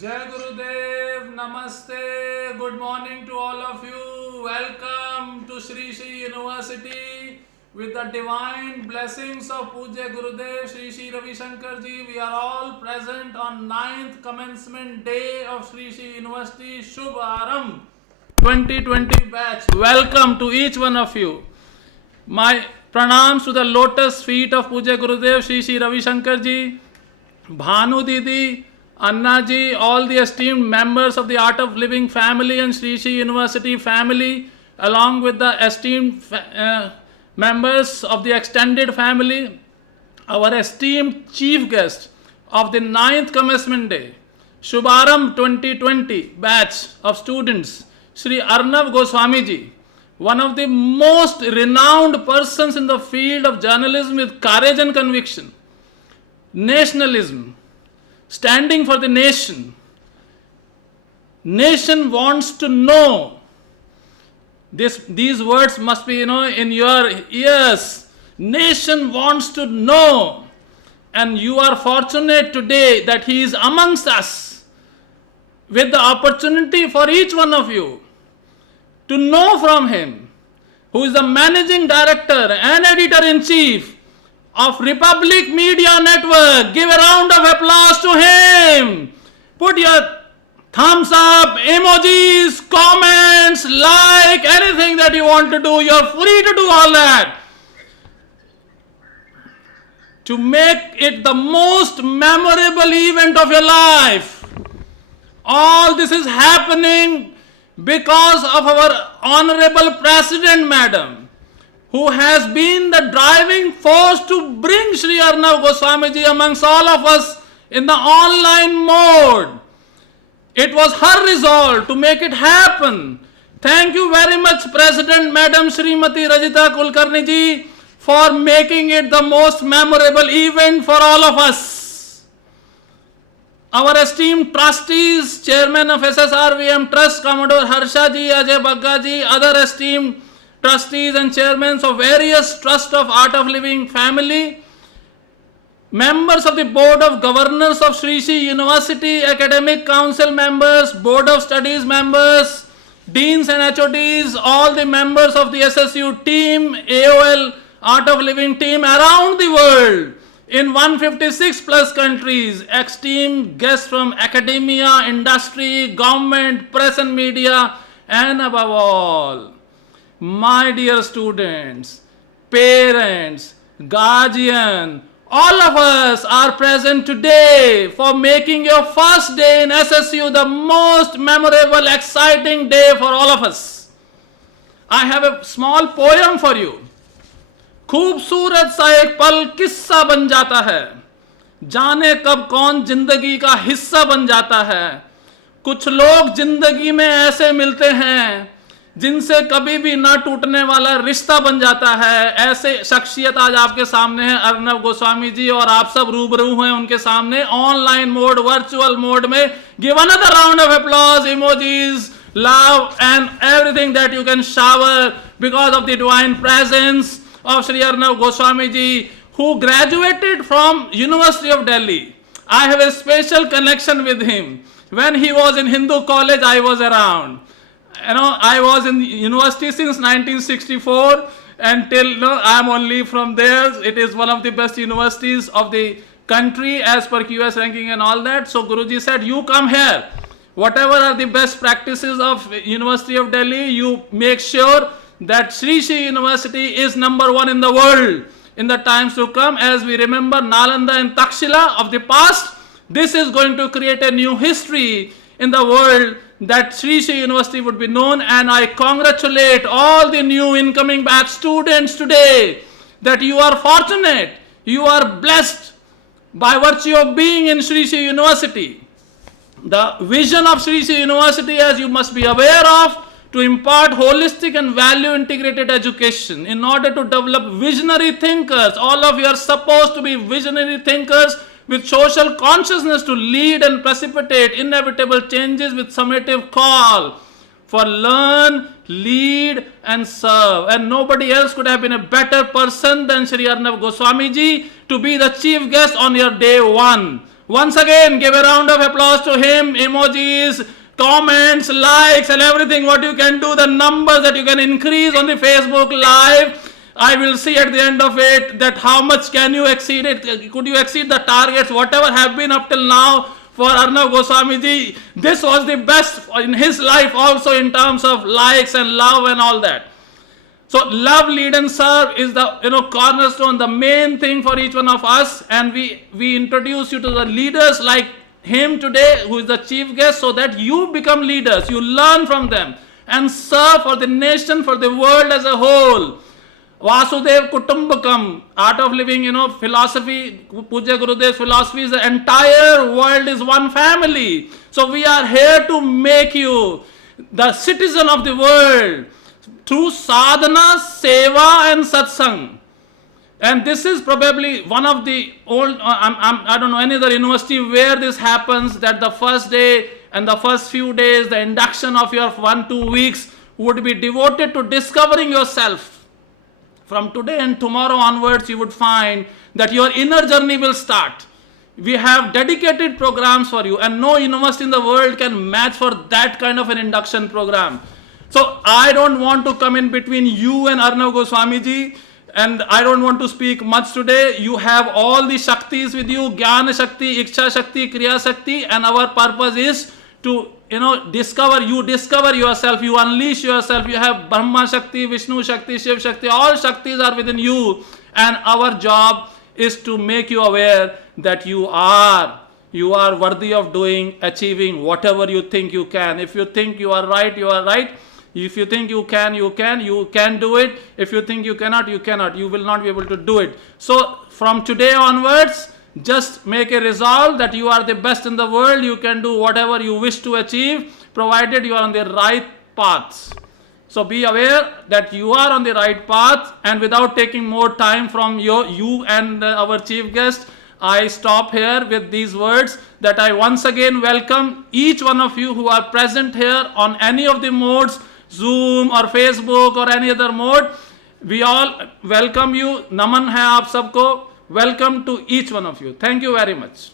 Jai Gurudev, Namaste, good morning to all of you. Welcome to Sri Sri University with the divine blessings of Puja Gurudev Sri Sri Ravi Shankar Ji. We are all present on 9th commencement day of Sri Sri University Shubh Arambh 2020 batch. Welcome to each one of you. My pranams to the lotus feet of Puja Gurudev Sri Sri Ravi Shankar Ji, Bhanu Didi, Anna ji, all the esteemed members of the Art of Living family and Sri Sri University family, along with the esteemed members of the extended family, our esteemed chief guest of the 9th commencement day, Shubharam 2020 batch of students, Sri Arnav Goswami ji, one of the most renowned persons in the field of journalism with courage and conviction, nationalism, standing for the nation. Nation wants to know. These words must be, in your ears. Nation wants to know. And you are fortunate today that he is amongst us with the opportunity for each one of you to know from him, who is the managing director and editor-in-chief of Republic Media Network. Give a round of applause to him. Put your thumbs up, emojis, comments, like, anything that you want to do. You're free to do all that. To make it the most memorable event of your life. All this is happening because of our Honorable President, Madam, who has been the driving force to bring Sri Arnav Goswami ji amongst all of us in the online mode. It was her resolve to make it happen. Thank you very much, President Madam Srimati Rajita Kulkarni ji, for making it the most memorable event for all of us. Our esteemed trustees, Chairman of SSRVM Trust, Commodore Harsha ji, Ajay Bagga ji, other esteemed trustees and chairmen of various trusts of Art of Living family, members of the Board of Governors of Sri Sri University, Academic Council members, Board of Studies members, Deans and HODs, all the members of the SSU team, AOL Art of Living team around the world, in 156 plus countries, esteemed guests from academia, industry, government, press and media, and above all, my dear students, parents, guardian, all of us are present today for making your first day in SSU the most memorable, exciting day for all of us. I have a small poem for you. खूबसूरत सा एक पल किस्सा बन जाता है, जाने कब कौन जिंदगी का हिस्सा बन जाता है। कुछ लोग जिंदगी में ऐसे मिलते हैं जिनसे कभी भी ना टूटने वाला रिश्ता बन जाता है। ऐसे शख्सियत आज आपके सामने है अर्नव गोस्वामी जी, और आप सब रूबरू हैं उनके सामने ऑनलाइन मोड, वर्चुअल मोड में। Give another round of applause, emojis, love and everything that you can shower because of the divine presence of Sri Arnav Goswami ji, who graduated from University of Delhi. I have a special connection with him. When he was in Hindu college, I was around. I was in university since 1964 until I'm only from there. It is one of the best universities of the country as per QS ranking and all that. So Guruji said, you come here. Whatever are the best practices of University of Delhi, you make sure that Sri Sri University is number one in the world in the times to come. As we remember Nalanda and Takshila of the past, this is going to create a new history in the world, that Sri Sri University would be known. And I congratulate all the new incoming batch students today that you are fortunate, you are blessed by virtue of being in Sri Sri University. The vision of Sri Sri University, as you must be aware of, to impart holistic and value integrated education in order to develop visionary thinkers. All of you are supposed to be visionary thinkers with social consciousness to lead and precipitate inevitable changes with summative call for learn, lead and serve. And nobody else could have been a better person than Sri Arnav Goswami ji to be the chief guest on your day one. Once again, give a round of applause to him. Emojis, comments, likes, and everything. What you can do, the numbers that you can increase on the Facebook Live. I will see at the end of it that how much can you exceed it. Could you exceed the targets, whatever have been up till now for Arnab Goswami ji. This was the best in his life also in terms of likes and love and all that. So love, lead and serve is the cornerstone, the main thing for each one of us. And we introduce you to the leaders like him today, who is the chief guest, so that you become leaders. You learn from them and serve for the nation, for the world as a whole. Vasudev Kutumbakam, art of living, philosophy, Puja Gurudev's philosophy is the entire world is one family. So we are here to make you the citizen of the world through sadhana, seva and satsang. And this is probably one of the old, I don't know any other university where this happens, that the first day and the first few days, the induction of your 1-2 weeks would be devoted to discovering yourself. From today and tomorrow onwards, you would find that your inner journey will start. We have dedicated programs for you, and no university in the world can match for that kind of an induction program. So I don't want to come in between you and Arnab Goswami ji, and I don't want to speak much today. You have all the Shaktis with you, Jnana Shakti, Iksha Shakti, Kriya Shakti, and our purpose is to discover yourself, you unleash yourself. You have Brahma Shakti, Vishnu Shakti, Shiv Shakti, all Shaktis are within you, and our job is to make you aware that you are worthy of achieving whatever you think you can. If you think you are right, you are right. If you think you can do it. If you think you cannot, you cannot. You will not be able to do it. So from today onwards, just make a resolve that you are the best in the world. You can do whatever you wish to achieve, provided you are on the right path. So be aware that you are on the right path, and without taking more time from you and our chief guest, I stop here with these words that I once again welcome each one of you who are present here on any of the modes, Zoom or Facebook or any other mode. We all welcome you. Naman hai aap sabko. Welcome to each one of you. Thank you very much.